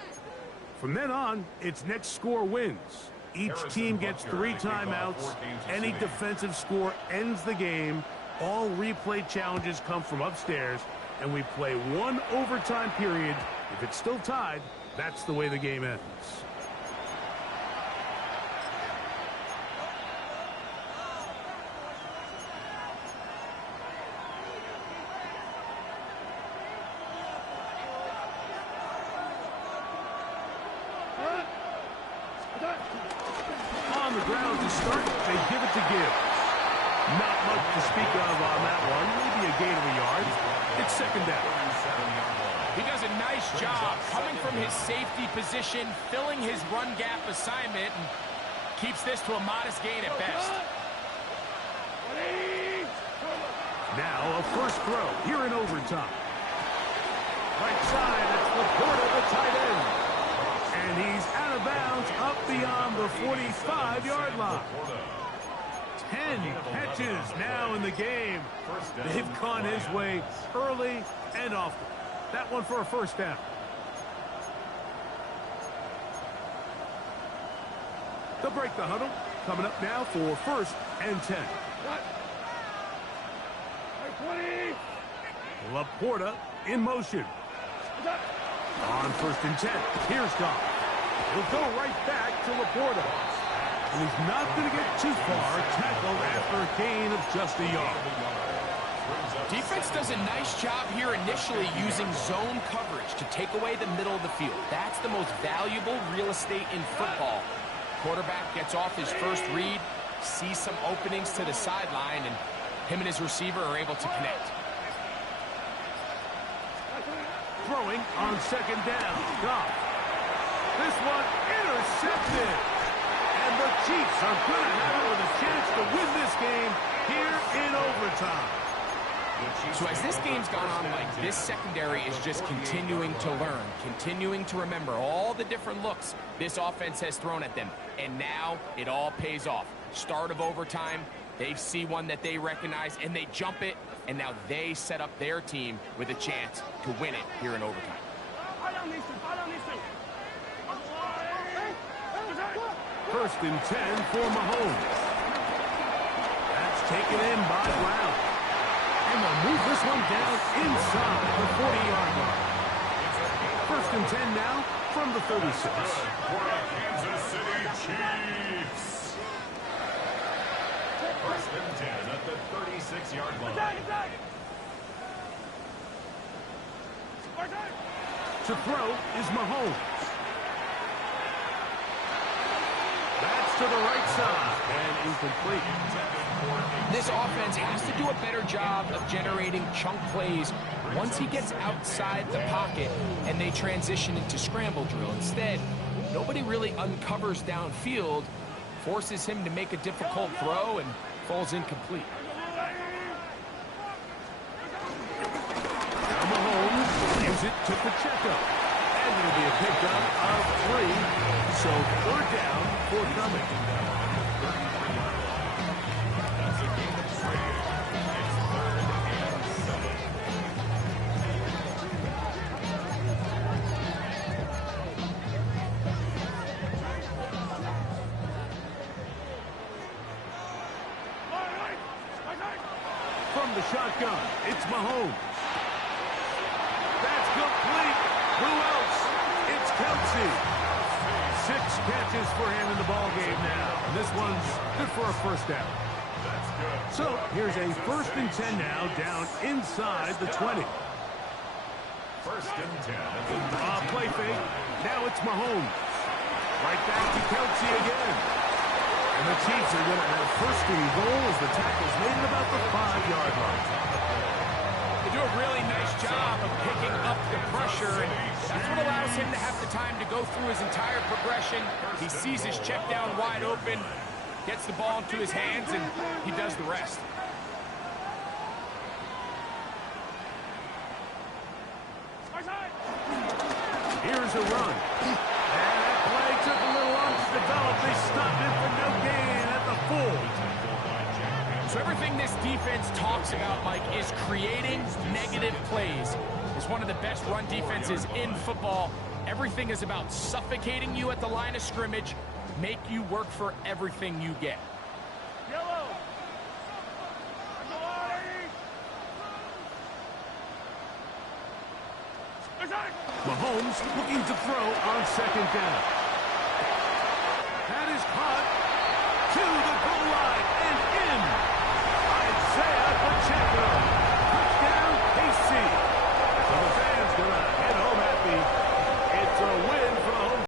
From then on, it's next score wins. Each team gets 3 timeouts. Any defensive score ends the game. All replay challenges come from upstairs, and we play one overtime period. If it's still tied, that's the way the game ends. On the ground to start, they give it to Gibbs. Not much to speak of on that one. Maybe a gain of a yard. It's second down. He does a nice job coming from his safety position, filling his run gap assignment, and keeps this to a modest gain at best. Now a first throw here in overtime. Right side, it's Laporta, the tight end. And he's out of bounds up beyond the 45-yard line. 10 catches now in the game. They've gone his way early and often. That one for a first down. They'll break the huddle. Coming up now for first and 10. Laporta in motion. On first and 10. Here's Goff. He'll go right back to Laporta. And he's not going to get too far. Tackled after a gain of just a yard. Defense does a nice job here initially using zone coverage to take away the middle of the field. That's the most valuable real estate in football. Quarterback gets off his first read, sees some openings to the sideline, and him and his receiver are able to connect. Throwing on second down. Goff. This one intercepted. And the Chiefs are going to have it with a chance to win this game here in overtime. So as this game's gone on, Mike, this secondary is just continuing to learn, continuing to remember all the different looks this offense has thrown at them. And now it all pays off. Start of overtime, they see one that they recognize, and they jump it, and now they set up their team with a chance to win it here in overtime. First and 10 for Mahomes. That's taken in by Brown. And they'll move this one down inside the 40-yard line. First and 10 now from the 36. For the Kansas City Chiefs. First and 10 at the 36-yard line. To throw is Mahomes. That's to the right side and incomplete. This offense has to do a better job of generating chunk plays once he gets outside the pocket and they transition into scramble drill. Instead, nobody really uncovers downfield, forces him to make a difficult throw, and falls incomplete. Now Mahomes gives it to Pacheco. And it'll be a pickup of 3. So 3rd down forthcoming. That's a game of 3. It's 3rd and 7. From the shotgun, it's Mahomes. That's complete. Who else? It's Kelsey. 6 catches for him in the ballgame now. And this one's good for a first down. That's good. So here's a 1st and 10 now, down inside the 20. First and 10 at the 19. Play fake. Now it's Mahomes. Right back to Kelsey again. And the Chiefs are going to have 1st and goal as the tackle's made at about the 5-yard line. They do a really nice job of picking up the pressure, and that's what allows him to have the time to go through his entire progression. He sees his check down wide open, gets the ball into his hands, and he does the rest. Here's a run. And that play took a little long to develop. They stopped it for no gain at the 4. So everything this defense talks about, Mike, is creating negative plays. It's one of the best run defenses in football. Everything is about suffocating you at the line of scrimmage, make you work for everything you get. Yellow. Mahomes looking to throw on 2nd down. That is caught to the goal line and in. Isaiah Pacheco. Touchdown, KC. So the fans going to head home happy. It's a win.